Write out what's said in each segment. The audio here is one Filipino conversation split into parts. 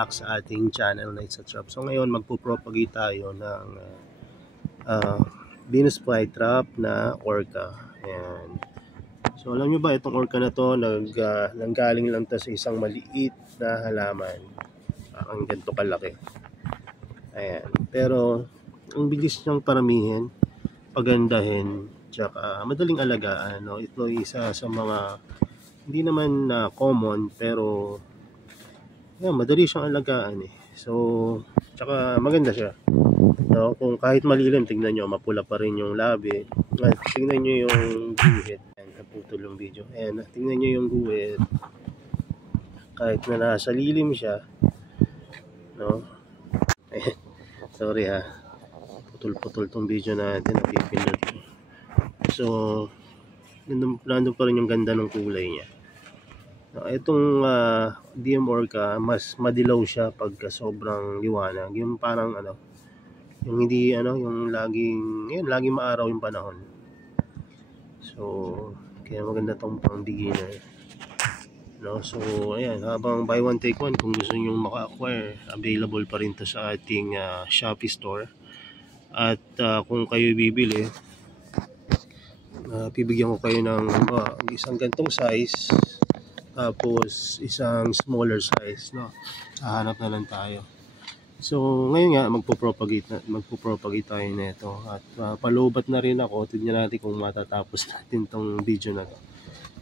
back sa ating channel na It's a Trap. So ngayon magpo-propagate tayo ng Venus flytrap na orca. Ayan. So alam nyo ba itong orca na to nanggaling lang to sa isang maliit na halaman. Parang ganito kalaki. Ayan. Pero ang bilis niyang paramihin, pagandahin, tsaka madaling alagaan. No? Ito isa sa mga hindi naman common pero yeah, madali siyang alagaan eh. So, tsaka maganda siya. No, kung kahit malilim, tingnan nyo, mapula pa rin yung labi. At tingnan nyo yung guhit. Ayan, naputol yung video. Ayan, tingnan nyo yung guhit. Kahit na nasa lilim siya. No? Ayan, sorry ha. Putol-putol tong video natin. Napipindot. So, nandun pa rin yung ganda ng kulay niya. Itong DM orca, mas madilaw siya pagka sobrang liwanag. Yung parang yung hindi yung laging maaraw yung panahon. So, kaya maganda tong pang beginner. No, so ayan, habang buy one take one, kung gusto niyo maka-acquire, available pa rin to sa ating Shopee store. At kung kayo bibili, bibigyan ko kayo ng isang gantong size. Tapos isang smaller size, no. Hahanap na lang tayo. So ngayon nga magpo-propagate tayo nito at palubat na rin ako. Tingnan natin kung matatapos natin tong video na to.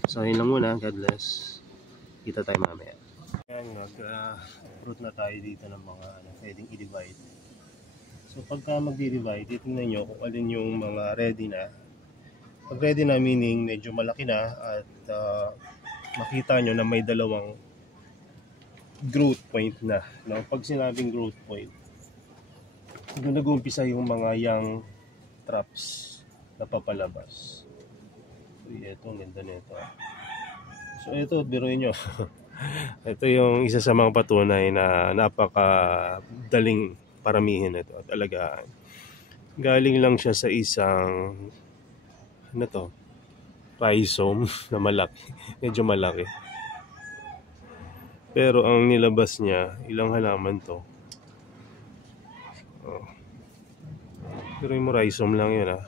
So yun lang muna. God bless. Kita tayo mamaya. Ayan, root na tayo dito ng mga pwedeng i-divide. So pagka magdi-divide, tingnan nyo kung alin yung mga ready na. Pag ready na, meaning medyo malaki na at makita nyo na may dalawang growth point na. No? Pag sinabing growth point, doon nag-uumpisa yung mga young traps na papalabas. So, ito, ang ganda nito. So, ito, biruin nyo. Ito yung isa sa mga patunay na napakadaling paramihin ito at alagaan. Galing lang siya sa isang rhizome na malaki, medyo malaki. Pero ang nilabas niya, ilang halaman to. Pero yung rhizome lang yun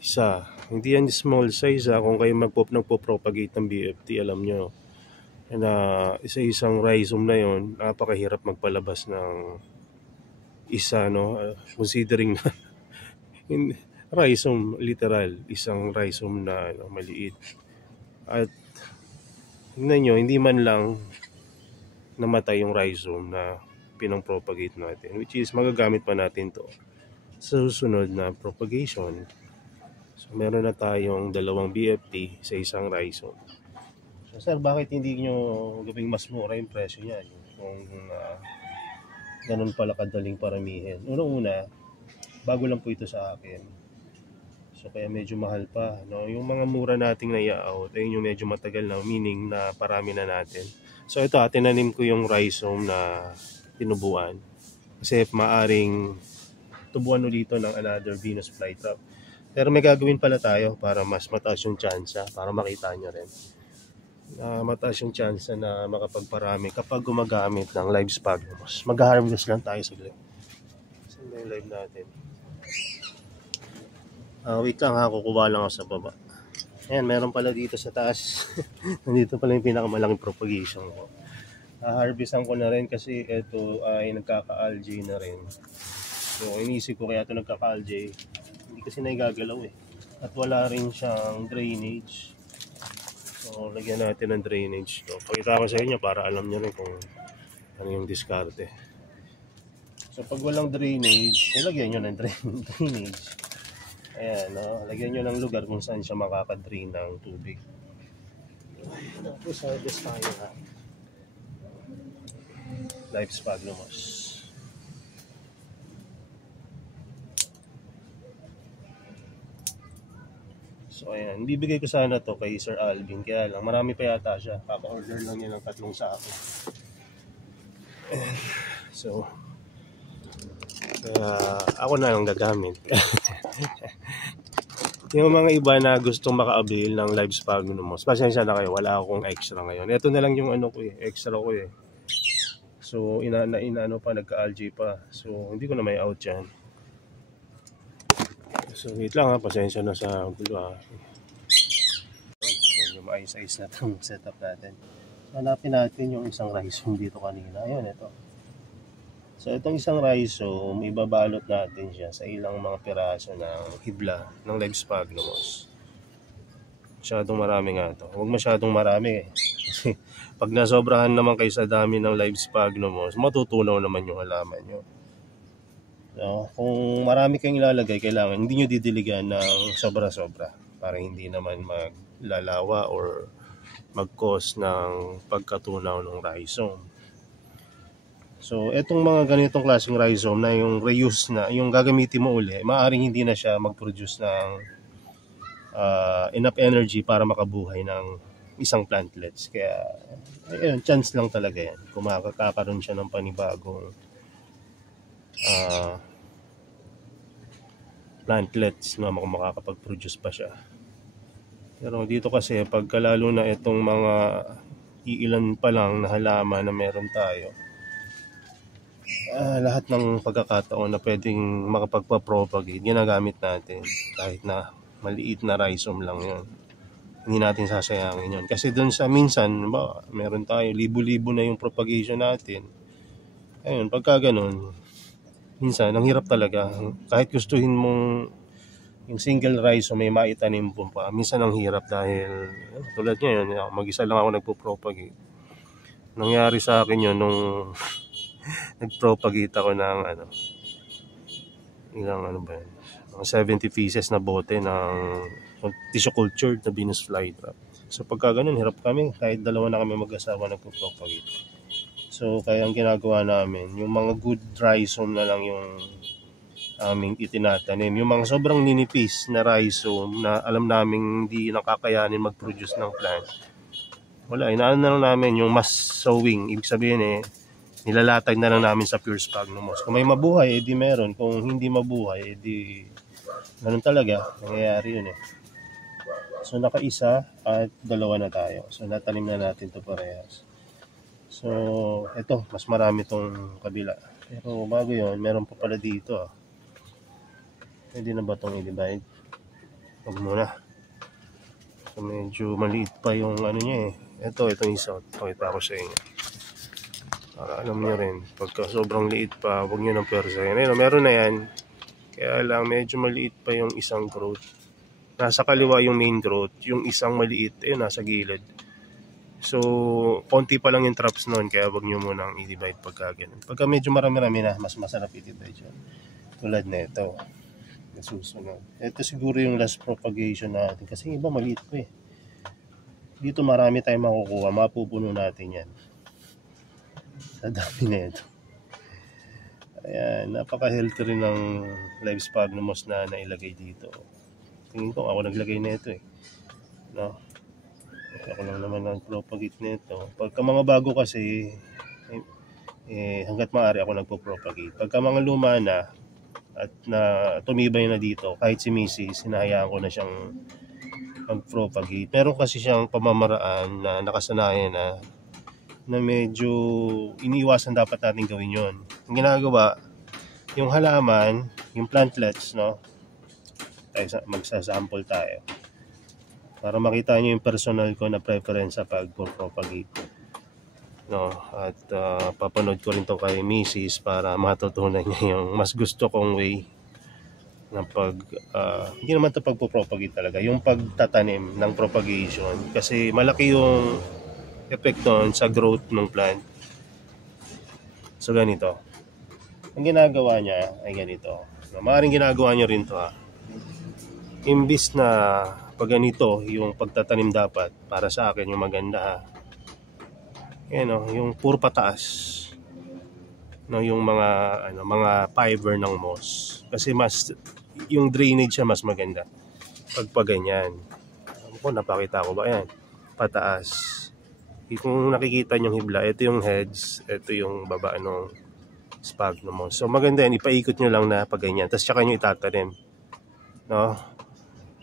isa. Hindi yan small size kung kayo nagpo-propagate ng BFT, alam nyo na isa-isang rhizome na yun, napakahirap magpalabas ng isa, no? Considering na rhizome, literal, isang rhizome na maliit. At tingnan nyo, hindi man lang namatay yung rhizome na pinang-propagate natin, which is magagamit pa natin to sa susunod na propagation. So meron na tayong dalawang BFT sa isang rhizome. So sir, bakit hindi nyo gawing mas mura yung presyo niya kung ganun pala kadaling paramihin? Una, bago lang po ito sa akin. So kaya medyo mahal pa, no? Yung mga mura nating na-out, ayun yung medyo matagal na, meaning na parami na natin. So ito, tinanim ko yung rhizome na tinubuan. Kasi maaring tubuan ulit ng another Venus flytrap. Pero may gagawin pala tayo para mas mataas yung chance, para makita nyo rin. Mataas yung chance na makapagparami kapag gumagamit ng live sphagnum. Mag-harvest lang tayo saglit. Saan ba yung live natin? Wait lang kukuha lang ako sa baba. Ayan, meron pala dito sa taas. Nandito pala yung pinakamalaking propagation ko. Harvestan ko na rin kasi ito ay nagkaka-algae na rin. So inisip ko kaya ito nagkaka-algae. Hindi kasi naigagalaw At wala rin siyang drainage. So lagyan natin ng drainage to. Pakita ko sa inyo para alam nyo rin kung ano yung diskarte. So pag walang drainage, ilagyan nyo ng drainage. Ayan, lagyan nyo ng lugar kung saan siya makakadrain ng tubig. Tapos harvest tayo live sphagnum. So ayan, bibigay ko sana to kay Sir Alvin, kaya lang marami pa yata siya. Papa-order lang niya ng 3 sako. Ayan. So ako na lang gagamit. Yung mga iba na gustong maka-avail ng live sphagnum, pasensya na kayo, wala akong extra ngayon. Ito na lang yung extra ko So inaano pa, nagka-algae pa. So hindi ko na may out yan. So wait lang ha, pasensya na sa gulo ha. So maayos-ayos na itong setup natin. So hanapin natin yung isang rhizome dito kanina. Ayun, ito. So itong isang rhizome, ibabalot natin siya sa ilang mga piraso ng hibla ng Lev sphagnumos. Masyadong marami nga ito. Huwag masyadong marami kasi pag nasobrahan naman kayo sa dami ng Lev sphagnumos, matutunaw naman yung halaman nyo. So, kung marami kayong ilalagay, kailangan hindi nyo didiligan ng sobra-sobra para hindi naman maglalawa or mag-cause ng pagkatunaw ng rhizome. So, etong mga ganitong klaseng rhizome na yung reuse na, yung gagamitin mo uli, maaaring hindi na siya mag-produce ng enough energy para makabuhay ng isang plantlets. Kaya, ayun, chance lang talaga yan. Kung makakakaroon siya ng panibagong plantlets na makakapag-produce pa siya. Pero dito kasi, pagkalalo na itong mga iilan pa lang na halaman na meron tayo, lahat ng pagkakataon na pwedeng makapagpa-propagate, ginagamit natin kahit na maliit na rhizome lang yun. Hindi natin sasayangin yun. Kasi dun sa minsan, meron tayo, libo-libo na yung propagation natin. Ayun, pagka ganun, minsan, ang hirap talaga. Kahit gustuhin mong yung single rhizome may maitanim po pa, minsan ang hirap dahil, tulad ngayon, mag-isa lang ako nagpo-propagate. Nangyari sa akin yun nung nag-propagate ako ng ilang ba yun? 70 pieces na bote ng tissue culture na Venus flytrap. So pagka ganun, hirap kami. Kahit dalawa na kami mag-asawa nagpo-propagate. So kaya ang ginagawa namin, yung mga good rhizome na lang yung aming itinatanim. Yung mga sobrang ninipis na rhizome na alam namin hindi nakakayanin mag-produce ng plant. Wala, inaan na lang namin yung mas sowing. Ibig sabihin nilalatag na lang namin sa pure sphagnumos. Kung may mabuhay, edi meron. Kung hindi mabuhay, edi ganun talaga. Nangyayari yun So nakaisa at dalawa na tayo. So natanim na natin to parehas. So ito, mas marami tong kabila. Pero bago yun, meron pa pala dito Pwede na ba itong i-divide? Huwag muna. So medyo maliit pa yung niya Itong isa. Pakita ko sa inyo. Para alam nyo rin, pagka sobrang liit pa, huwag nyo ng persahin. Meron na yan. Kaya lang, medyo maliit pa yung isang growth. Nasa kaliwa yung main growth. Yung isang maliit, nasa gilid. So, konti pa lang yung traps nun. Kaya huwag nyo munang i-divide pagka ganun. Pagka medyo marami-rami na, mas masarap i-divide yun. Tulad na ito. Nasusunod. Ito siguro yung last propagation natin. Kasi iba maliit pa Dito marami tayong makukuha. Mapupuno natin yan. Sa dami na ito. Ayan, napaka-healthy rin ng Lev sphagnumos na nailagay dito. Tingin ko ako naglagay na ito No? Ako lang naman nag-propagate na ito. Pagka mga bago kasi, hanggat maaari ako nagpo-propagate. Pagka mga luma na, at na tumibay na dito, kahit si Mrs. hinahayaan ko na siyang mag-propagate. Meron kasi siyang pamamaraan na nakasanayan na medyo iniiwasan dapat natin gawin yon. Ang ginagawa, yung halaman, yung plantlets, magsasample tayo. Para makita nyo yung personal ko na preference sa pag-propagate. At papanood ko rin to kay Mrs. para matutunan niya yung mas gusto kong way ng hindi naman ito pagpo-propagate talaga, yung pagtatanim ng propagation. Kasi malaki yung effect nun sa growth ng plant. So ganito. Ang ginagawa niya ay ganito. Maaaring ginagawa niyo rin to Imbis na pag ganito yung pagtatanim dapat para sa akin yung maganda yung puro pataas. Yung mga fiber ng moss. Kasi mas yung drainage siya mas maganda pag ganyan. Napakita ko ba yan? Pataas. Kung nakikita nyo yung hibla, ito yung heads, ito yung baba ng sphagnumos. So maganda yan, ipaikot nyo lang na pag ganyan. Tapos tsaka nyo itatanim.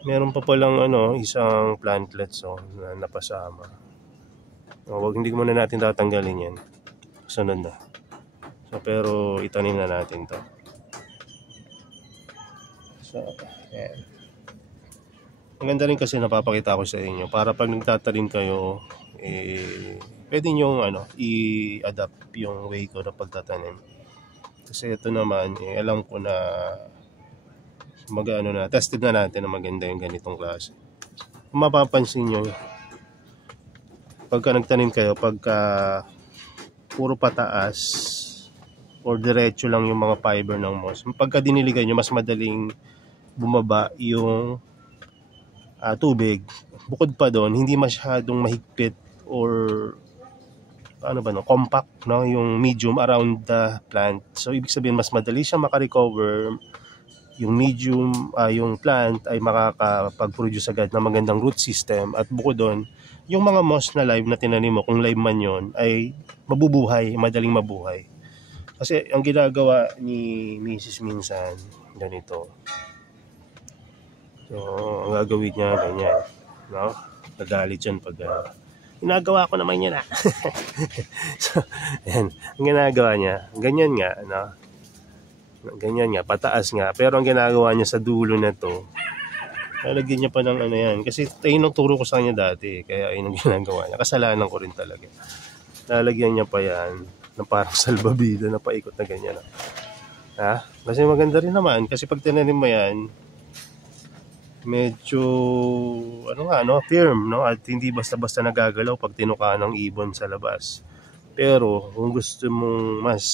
Meron pa palang isang plantlet na napasama. Hindi muna natin tatanggalin yan. Sunod na. So, pero itanim na natin to. So, ayan. Ang ganda rin kasi napapakita ko sa inyo para pag nagtatanim kayo, pwede nyo i-adapt yung way ko na pagtatanim. Kasi ito naman, alam ko na tested na natin na maganda yung ganitong klase. Kung mapapansin nyo, pagka nagtanim kayo, pagka puro pataas or diretso lang yung mga fiber ng moss, pagka diniligay nyo, mas madaling bumaba yung tubig. Bukod pa doon, hindi masyadong mahigpit or compact, no, yung medium around the plant. So ibig sabihin mas madali siya makarecover. Yung medium, yung plant ay makakapag-produce agad ng magandang root system, at bukod doon, yung mga moss na live na tinanim mo, kung live man yon, ay mabubuhay, madaling mabuhay. Kasi ang ginagawa ni Mrs. minsan ganito. So, ang gagawin niya, ganyan. No? Nagalit yan pag ginagawa ko naman yan. So, yan. Ang ginagawa niya, ganyan nga, no? Ganyan nga, pataas nga. Pero ang ginagawa niya sa dulo na to, nalagyan niya pa ng yan. Kasi ayun ang turo ko sa kanya dati. Kaya ayun ang ginagawa niya. Kasalanan ko rin talaga. Nalagyan niya pa yan na parang salbabida na paikot na ganyan. Ha? Kasi maganda rin naman. Kasi pag tinanim mo yan, medyo firm, no, at hindi basta-basta nagagalaw pag tinuka ng ibon sa labas. Pero kung gusto mong mas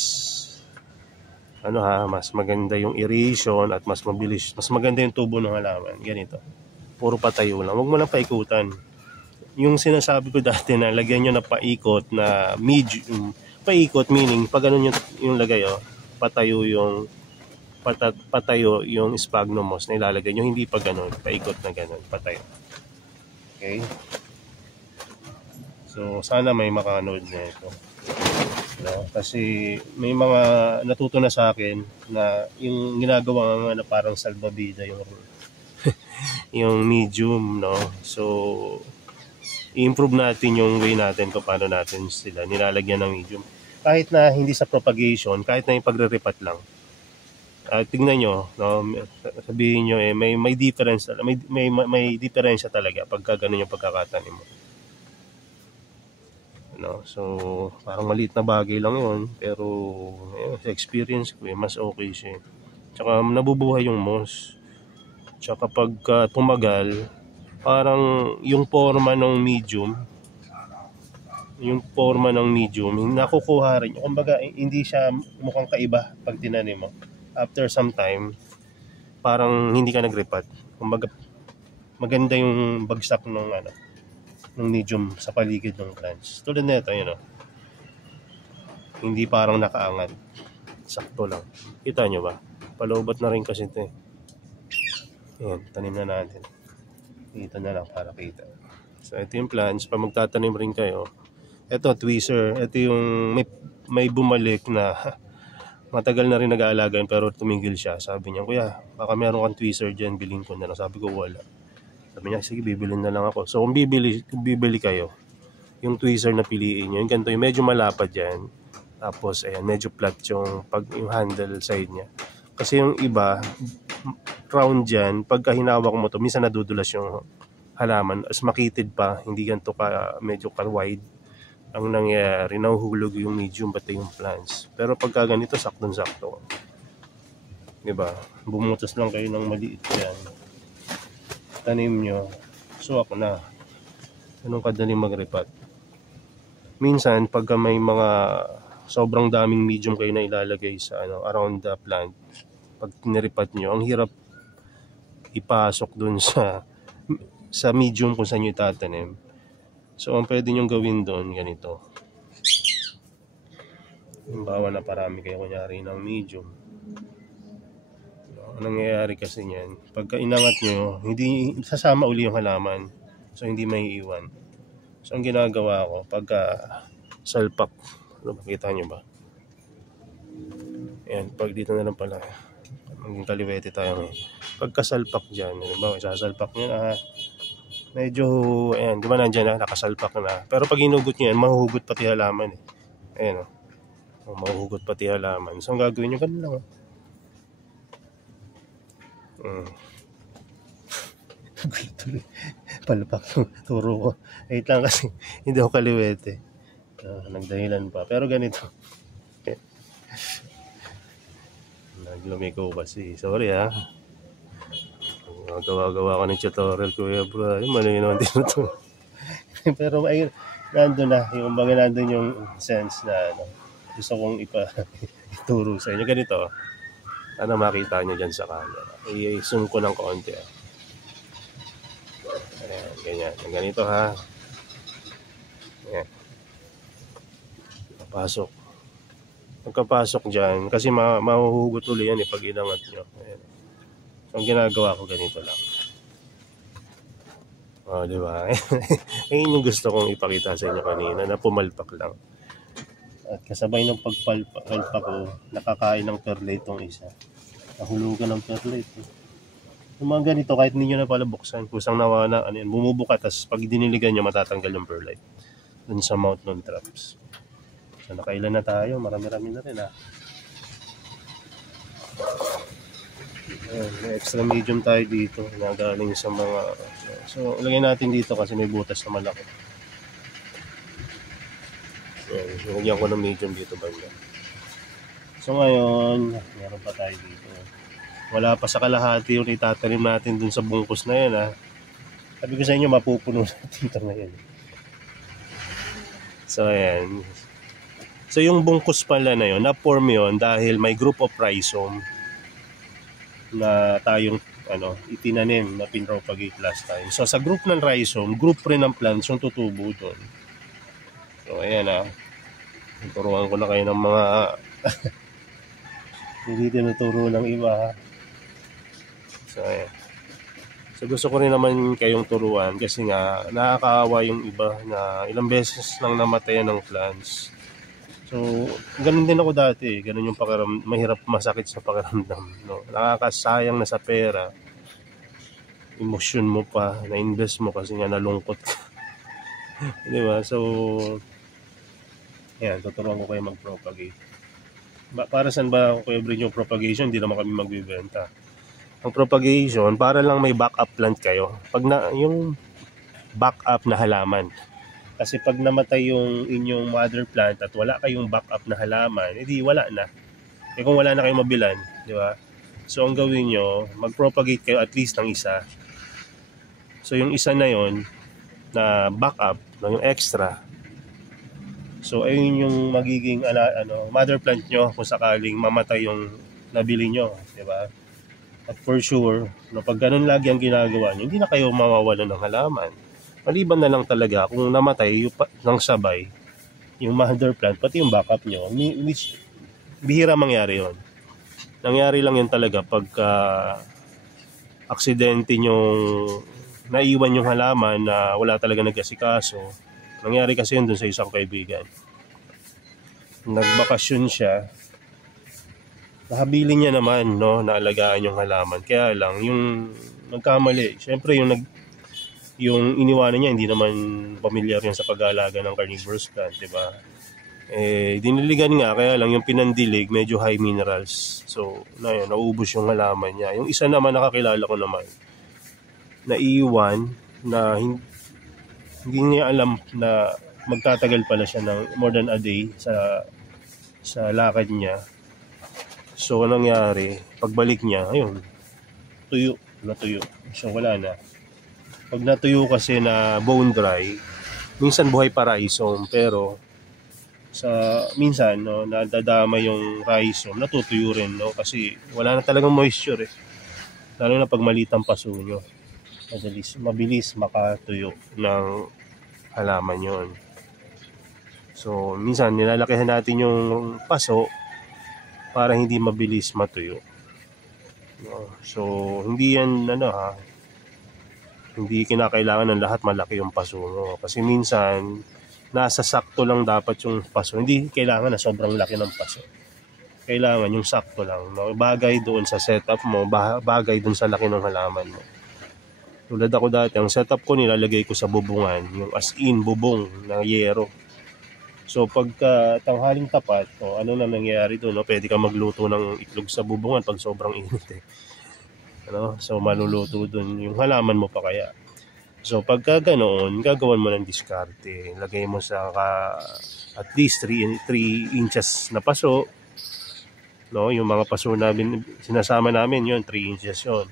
maganda yung aeration at mas mabilis, mas maganda yung tubo ng halaman, ganito. Puro patayo lang, huwag mo lang paikutan. Yung sinasabi ko dati na lagyan nyo na paikot na medium, paikot meaning pag ganun yung lagay, patayo yung sphagnum moss na ilalagay nyo, hindi pa ganun, paikot na ganun, patayo. Okay? So, sana may makanood na ito. No? Kasi may mga natuto na sa akin na yung ginagawa na parang salbabida yung yung medium, no? So, i-improve natin yung way natin kung paano natin sila nilalagyan ng medium. Kahit na hindi sa propagation, kahit na yung pagre-repat lang. Tingnan nyo, no, sabihin nyo may difference, may diferensya talaga pagka ganun yung pagkakatanim mo. No, so parang maliit na bagay lang yun, pero sa experience ko mas okay siya. Tsaka nabubuhay yung moss. Tsaka pagka tumagal, parang yung forma ng medium, nakukuha rin. Kumbaga hindi siya mukhang kaiba pag tinanim mo. After some time, parang hindi ka nagrepat. Kumbaga, maganda yung bagsak ng medium sa paligid ng plants. Tulad nito, hindi parang nakaangat. Sakto lang. Kita nyo ba? Paloobat na rin kasi ito. Ayan, tanim na natin. Dito na lang para kita. So, ito yung plants. Pag magtatanim rin kayo, ito, tweezer. Ito yung may bumalik na matagal na rin nag-aalaga pero tumigil siya. Sabi niya, kuya, baka meron kang tweezer dyan, bilhin ko na lang. Sabi ko, wala. Sabi niya, sige, bibilin na lang ako. So, kung bibili kayo, yung tweezer na piliin nyo, yung ganito, yung medyo malapad yan. Tapos, ayan, medyo flat yung handle side niya. Kasi yung iba, round dyan, pagka hinawak mo to, minsan nadudulas yung halaman. As makitid pa, hindi ganito medyo wide. Ang nangyayari, nahuhulog yung medium pati yung plants. Pero pagka ganito, saktong-sakto. Diba? Bumutas lang kayo ng maliit yan. Tanim nyo. So ako na. Anong kadaling mag-repat? Minsan, pagka may mga sobrang daming medium kayo na ilalagay sa around the plant, pag niripat nyo, ang hirap ipasok dun sa medium kung saan nyo itatanim. So, ang pwede nyo gawin doon, ganito. Bawa na parami kayo kunyari ng medium. Ang nangyayari kasi niyan, pagka inangat nyo, hindi sasama uli yung halaman. So, hindi may iwan. So, ang ginagawa ko, pagka salpak, makita nyo ba? Ayan, pag dito na lang pala. Maging kaliwete tayo ngayon. Pagka salpak dyan, sasalpak nyo medyo, ayan, di ba nandyan na, nakasalpak na. Pero pag inugot nyo yan, mahuhugot pati halaman. Ayan, Mahuhugot pati halaman. So ang gagawin nyo, ganun lang. Palpak yung turo ko. Wait lang kasi hindi ako kaliwete. Nagdahilan pa. Pero ganito. Naglumiko kasi. Sorry ha. Gawa-gawa ko ng tutorial, Kuya Bro. Mali naman din ito. Pero ayun, nandun na. Yung baga nandun yung sense na gusto kong ituro sa inyo. Ganito. Sana makita nyo dyan sa camera. I-zoom ko ng konti. Ayan, ganyan. Ganito ha. Ayan. Papasok. Pagkapasok dyan, kasi mahuhugot ulit yan pag inangat nyo. Ayan. So, ang ginagawa ko ganito lang. Diba? Ayun yung gusto kong ipakita sa inyo kanina, na pumalpak lang. At kasabay ng pagpalpak ko, nakakain ng perlite tong isa. Nahulugan ng perlite. Yung mga ganito, kahit hindi nyo na pala buksan, kusang nawa na, bumubuka, tapos pag diniligan nyo, matatanggal yung perlite dun sa mouth ng traps. So, nakailan na tayo, marami-rami na rin ha. Ayan, may extra medium tayo dito, nagaling sa mga, so ilagay natin dito kasi may butas na malaki. Ayan, ilagyan ko ng medium dito banda. So ngayon, meron pa tayo dito. Wala pa sa kalahati yung itatanim natin dun sa bungkus na yan ha. Sabi ko sa inyo, mapupuno natin ito ngayon. So ayan. So yung bungkus pala na yun, na-form yun dahil may group of rhizome na tayong itinanim na pinropagate last time. So sa group ng rhizome, group rin ng plants yung tutubo doon. So ayan turuan ko na kayo ng mga hindi tinuturo ng iba ha. So ayan. So gusto ko rin naman kayong turuan kasi nga nakakaawa yung iba na ilang beses lang namatayan ng plants. So, ganun din ako dati. Ganun yung mahirap, masakit sa pakiramdam. No? Nakakasayang na sa pera. Emosyon mo pa, na-invest mo kasi nga nalungkot ka. Di ba? So, yan, tuturuan ko kayo mag-propagate. Para saan ba Kuya Brin yung propagation? Hindi naman kami magbibenta. Ang propagation, para lang may backup plant kayo. Yung backup na halaman. Kasi pag namatay yung inyong mother plant at wala kayong backup na halaman, edi wala na. Kung wala na kayong mabilan, di ba? So ang gawin nyo, mag-propagate kayo at least ng isa. So yung isa na yon na backup, yung extra. So ayun yung magiging mother plant nyo kung sakaling mamatay yung nabili nyo, di ba? At for sure, pag ganun lagi ang ginagawa nyo, hindi na kayo mawawalan ng halaman. Maliban na lang talaga kung namatay ng sabay yung mother plant, pati yung backup nyo, which bihira mangyari yon. Nangyari lang yun talaga pagka aksidente nyong naiwan yung halaman na wala talaga nag-asikaso. Nangyari kasi yun dun sa isang kaibigan. Nagbakasyon siya, nakabilin niya naman naalagaan yung halaman. Kaya lang yung nagkamali, syempre yung iniwanan niya, hindi naman pamilyar yan sa pag-aalaga ng carnivorous plant, di ba? Diniligan nga, kaya lang yung pinandilig, medyo high minerals. So, naubos yung halaman niya. Yung isa naman, nakakilala ko naman, naiwan na hindi niya alam na magtatagal pala siya ng more than a day sa lakad niya. So, anong nangyari? Pagbalik niya, ayun, natuyo. So, wala na. Pag natuyo kasi na bone dry, minsan buhay pa rhizome, pero minsan nadadama yung rhizome, natutuyo rin kasi wala na talagang moisture lalo na pag maliit ang paso nyo, mabilis makatuyo ng halaman yon. So minsan nilalakihan natin yung paso para hindi mabilis matuyo. So hindi yan hindi kinakailangan ng lahat malaki yung paso mo. Kasi minsan, nasa sakto lang dapat yung paso. Hindi kailangan na sobrang laki ng paso. Kailangan yung sakto lang. Bagay doon sa setup mo, bagay doon sa laki ng halaman mo. Tulad ako dati, ang setup ko nilalagay ko sa bubungan, yung as in bubong na yero. So pagka tanghaling tapat, ano na nangyayari doon, no? Pwede ka magluto ng itlog sa bubungan pag sobrang init eh. Ano? So maluluto doon yung halaman mo pa kaya. So pagka ganoon, gagawan mo ng diskarte. Lagay mo sa at least 3 inches na paso. No, yung mga paso namin sinasama namin yon 3 inches yon.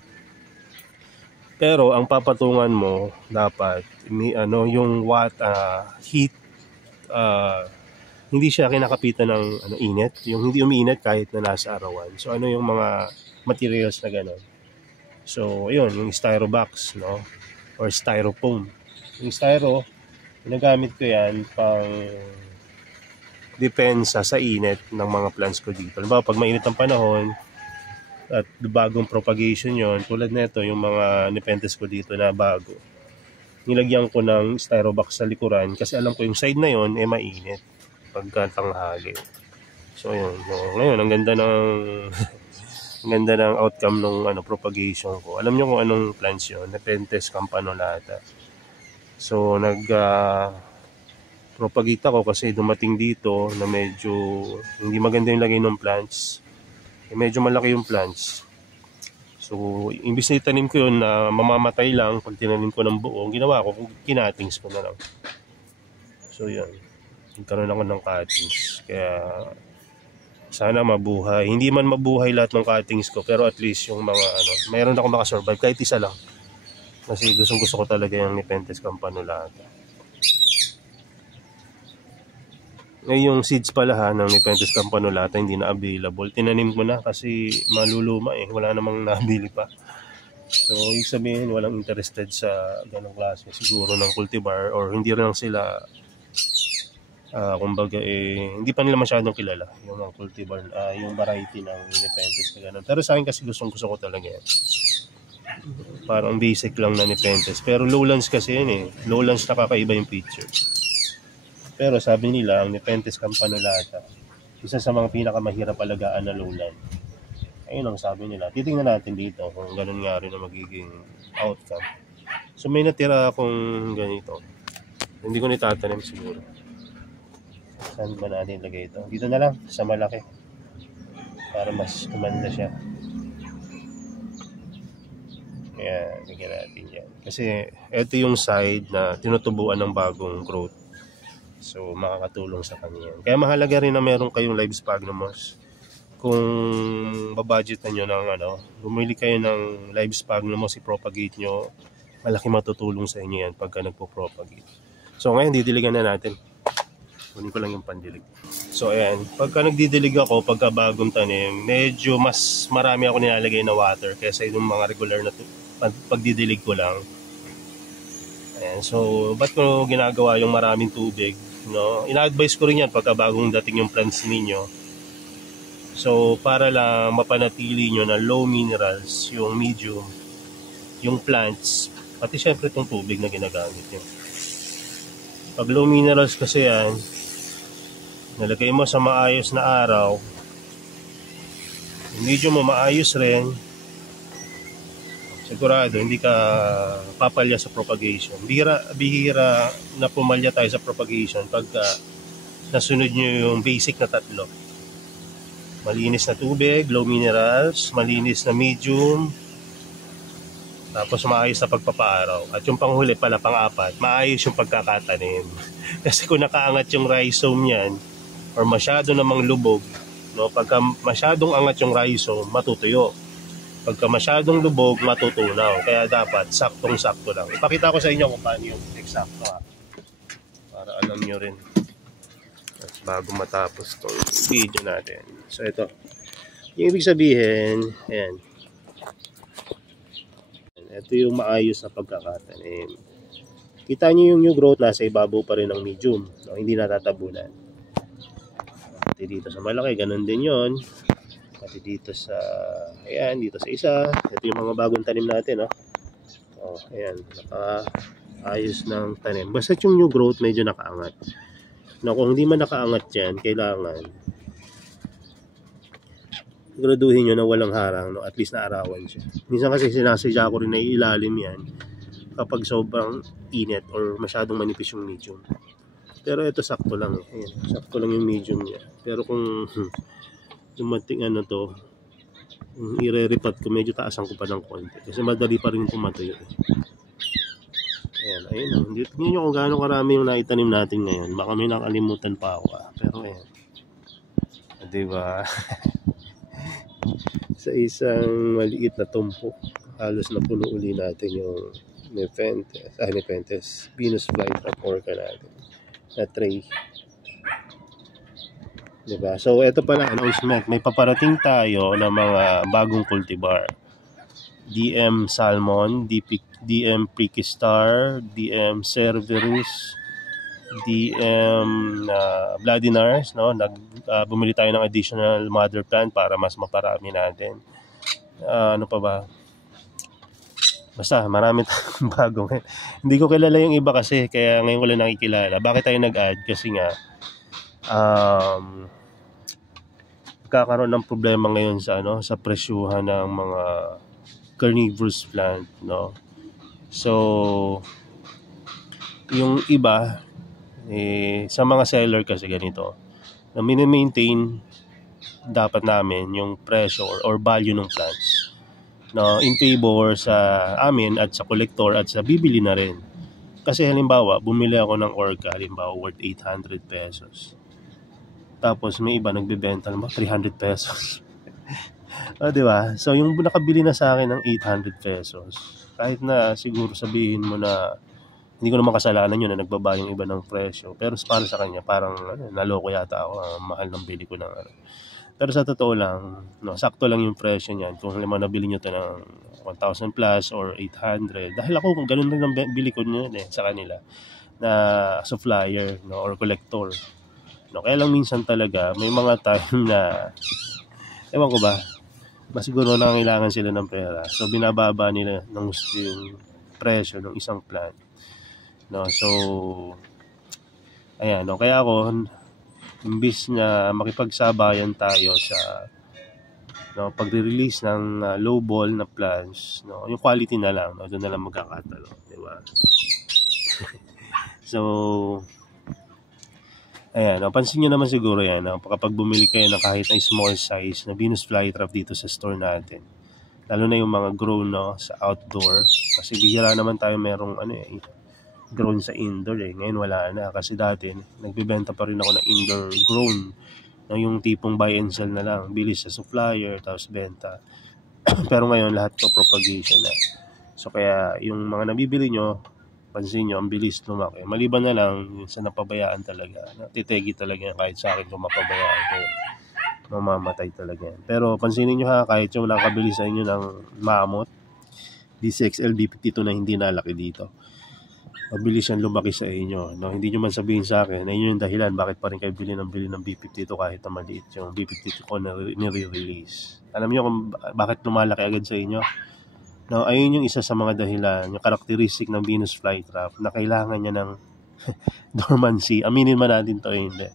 Pero ang papatungan mo dapat yung heat, hindi siya kinakapitan ng init, yung hindi umiinit kahit na nasa arawan. So yung mga materials na gano'n. So ayun, yung styro box, no, or styrofoam. Yung styro, ginagamit ko yan pang depensa sa init ng mga plants ko dito. Halimbawa, pag mainit ang panahon at bagong propagation yon, tulad nito yung mga nepenthes ko dito na bago, nilagyan ko ng styro box sa likuran kasi alam ko yung side na yon mainit pagka tanghali. So yun, ngayon ang ganda ng ang ganda ng outcome ng propagation ko. Alam nyo kung anong plants yun? Nepenthes campanulata. So propagate ako kasi dumating dito na medyo hindi maganda yung lagay ng plants. Medyo malaki yung plants. So, imbis na itanim ko yun na mamamatay lang pag tinanim ko ng buo, ginawa ko, kinatings ko na lang. So, yun. Nagkaroon ako ng cuttings. Kaya, sana mabuhay. Hindi man mabuhay lahat ng cuttings ko, pero at least yung mga mayroon ako makasurvive kahit isa lang. Kasi gusto ko talaga yung Nepenthes campanulata. Yung seeds pala ng Nepenthes campanulata hindi na available. Tinanim ko na kasi maluluma eh. Wala namang nabili pa. So, ibig sabihin walang interested sa ganong klase siguro ng cultivar or hindi rin sila kumbaga hindi pa nila masyadong kilala yung mga cultivar, yung variety ng Nepenthes na gano'n. Pero sa akin kasi gusto ko talaga yan. Parang basic lang na Nepenthes. Pero lowlands kasi yun eh. Lowlands nakakaiba yung picture. Pero sabi nila, ang Nepenthes campanulata, isa sa mga pinakamahirap alagaan na lowland. Ayun ang sabi nila. Titingnan natin dito kung ganun nga rin ang magiging outcome. So may natira akong ganito. Hindi ko nitatanim siguro. Saan ba natin lagay ito? Dito na lang, sa malaki. Para mas tumanda siya. Ayan, bigyan natin yan. Kasi ito yung side na tinutubuan ng bagong growth. So, makakatulong sa kanya. Kaya mahalaga rin na meron kayong live sphagnums. Kung babudgetan nyo ng bumili kayo ng live sphagnums, i-propagate nyo, malaki matutulong sa inyo yan pagka nagpo-propagate. So, ngayon, didiligan na natin. Kunin ko lang yung pandilig. So, ayan. Pagka nagdidilig ako, pagka bagong tanim, medyo mas marami ako nilalagay na water kaysa yung mga regular na pagdidilig ko lang. Ayan. So, ba't ko ginagawa yung maraming tubig? No, ina-advise ko rin yan pagka bagong dating yung plants ninyo. So, para lang mapanatili nyo na low minerals, yung medium, yung plants, pati syempre itong tubig na ginagamit nyo. Pag low minerals kasi yan, nalagay mo sa maayos na araw, yung medium mo maayos rin, sigurado hindi ka papalya sa propagation. Bihira na pumalya tayo sa propagation pagka nasunod nyo yung basic na tatlo. Malinis na tubig, low minerals, malinis na medium, tapos maayos na pagpapaaraw. At yung panghuli pala, pang-apat, maayos yung pagkakatanim. Kasi kung nakaangat yung rhizome yan, or masyado namang lubog, no, pagka masyadong angat yung rhizome, matutuyo. Pagka masyadong lubog, matutunaw. Kaya dapat saktong-sakto lang. Ipakita ko sa inyo kung paano yung eksakto para alam nyo rin. At bago matapos itong video natin. So ito. Yung ibig sabihin, ayan. Ito yung maayos na pagkakatanim. Kita nyo yung new growth, nasa ibabaw pa rin ng medium. No? Hindi natatabunan. Pati dito sa malaki, ganun din yon. Pati dito sa, ayan, dito sa isa. Ito yung mga bagong tanim natin, no? Oh, ayan, naka-ayos ng tanim. Basta yung new growth, medyo nakaangat. Na kung hindi man nakaangat yan, kailangan siguraduhin nyo na walang harang, no? At least naarawan siya. Minsan kasi sinasadya ko rin na ilalim yan kapag sobrang init or masyadong manipis yung medium. Pero ito sakto lang eh. Ayan, sakto lang yung medium niya. Pero kung dumating ano to, kung ire-repat ko, medyo taasan ko pa ng konti. Kasi madali pa rin pumatuyo eh. Ayan, ayun. Hindi nyo kung gaano karami yung naitanim natin ngayon. Baka may nakalimutan pa ako Pero ayan. Diba? Sa isang maliit na tumpok, halos na puno uli natin yung Nepenthes, Venus flytrap orca natin na tray. Diba? So, ito pala, announcement. May paparating tayo ng mga bagong cultivar. DM Salmon, DM Prickistar, DM Cerberus, DM Vladinars, no? Bumili tayo ng additional mother plant para mas maparami natin. Ano pa ba? Basta marami tayong bago. Hindi ko kilala yung iba kasi, kaya ngayon ko lang nakikilala. Bakit tayo nag-add? Kasi nga kakaroon ng problema ngayon sa sa presyuhan ng mga carnivorous plant, no? So yung iba sa mga seller kasi ganito, na mini-maintain dapat namin yung pressure or value ng plants, no, in favor sa amin at sa collector at sa bibili na rin. Kasi halimbawa, bumili ako ng orca, halimbawa worth 800 pesos. Tapos may iba nagbebenta naman 300 pesos. Di ba? So yung nakabili na sa akin ng 800 pesos, kahit na siguro sabihin mo na hindi ko naman kasalanan yun na nagbaba yung iba ng presyo, pero para sa kanya parang naloko yata ako, mahal ng bili ko ng Pero sa totoo lang, no, sakto lang yung presyo niyan. Kung halimbawa nabili nyo ito ng 1,000 plus or 800, dahil ako kung ganun lang ang bili ko nyo sa kanila na supplier, no, or collector, no. Kaya lang minsan talaga may mga time na ewan ko ba, siguro nangangailangan sila ng pera, so binababa nila ng gusto yung presyo ng isang plant, no. So ayan, no, kaya ako imbis na makipagsabayan tayo sa pagre-release ng low ball na plants, no, yung quality na lang, no, doon na lang magkakatalo, di ba? So ayan, pansin nyo naman siguro yan, kapag bumili kayo ng kahit na small size na Venus flytrap dito sa store natin, lalo na yung mga grown, no, sa outdoor, kasi bihira naman tayo merong grown sa indoor ngayon wala na, kasi dati nagbebenta pa rin ako ng indoor grown, no, yung tipong buy and sell na lang, bili sa supplier tapos benta. Pero ngayon lahat to propagation na, so kaya yung mga nabibili nyo, pansin nyo, ang bilis lumaki. Maliban na lang sa napabayaan talaga, natitegi talaga yan. Kahit sa akin kung mapabayaan ko, mamamatay talaga yan. Pero pansinin nyo kahit yung nakabili sa inyo ng mammoth D6L B52 na hindi nalaki dito, mabilis yan lumaki sa inyo, no? Hindi nyo man sabihin sa akin na yun yung dahilan bakit pa rin kayo bili ng B52 kahit na maliit yung B52 ko na nire-release. Alam nyo kung bakit lumalaki agad sa inyo? No, ayun yung isa sa mga dahilan, yung characteristic ng Venus flytrap na kailangan niya ng dormancy. Aminin man natin to, hindi.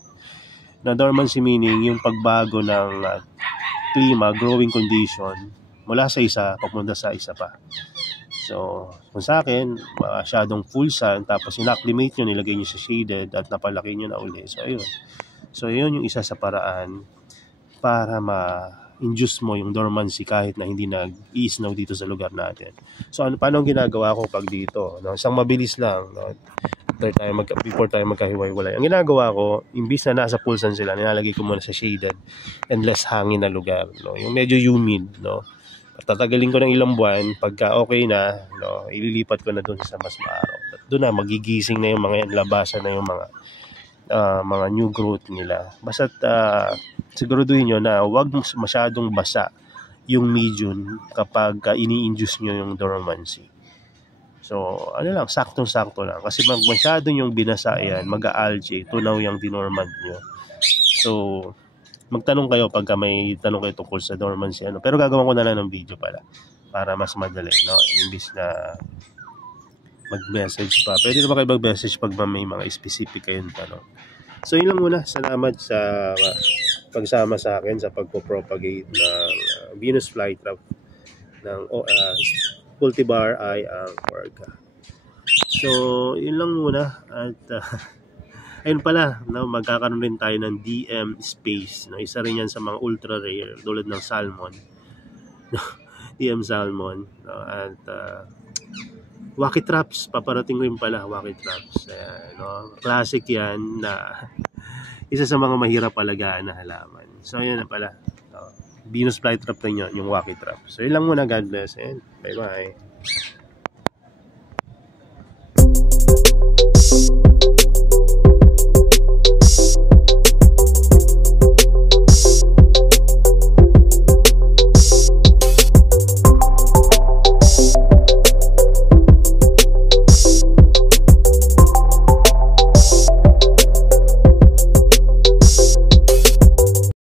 Na dormancy meaning yung pagbago ng klima, growing condition, mula sa isa papunta sa isa pa. So, kung sa akin, masyadong full sun, tapos in-acclimate nyo, nilagay nyo sa shaded, at napalaki nyo na uli. So, ayun. So, yun yung isa sa paraan para ma-induce mo yung dormancy kahit na hindi nag-i-snow dito sa lugar natin. So, paano ang ginagawa ko pag dito? No? Isang mabilis lang, no? Before tayo magkahiwa-hiwalay. Ang ginagawa ko, imbis na nasa full sun sila, nilalagay ko muna sa shaded and less hangin na lugar. No? Yung medyo humid, no? Tatagalin ko ng ilang buwan, pagka okay na, no, ililipat ko na doon sa mas maaraw. At doon na magigising na yung mga yan, labasan na yung mga new growth nila. Basta siguraduhin nyo na huwag masyadong basa yung medium kapag ini-induce nyo yung dormancy. So, lang, saktong-sakto lang. Kasi masyado yung binasa yan, mag-algae, tunaw yung dinormant nyo. So, magtanong kayo pagka may tanong kayo tungkol sa dormancy, pero gagawin ko na lang ng video para mas madali, no? Imbis na mag-message pa. Pwede na ba kayo mag-message pag may mga specific kayong tanong. So yun lang muna. Salamat sa pagsama sa akin sa pagpo-propagate ng Venus flytrap ng cultivar ay ang orca. So yun lang muna, at Ayun pala, no, magkakaroon rin tayo ng DM space. No? Isa rin yan sa mga ultra rare, tulad ng salmon. DM salmon. No? At wacky traps, paparating rin pala, wacky traps. Ayan, no? Classic yan na isa sa mga mahirap alagaan na halaman. So, yan na pala. No? Venus flytrap rin yun, yung wacky trap. So, yun lang muna. God bless. And bye-bye.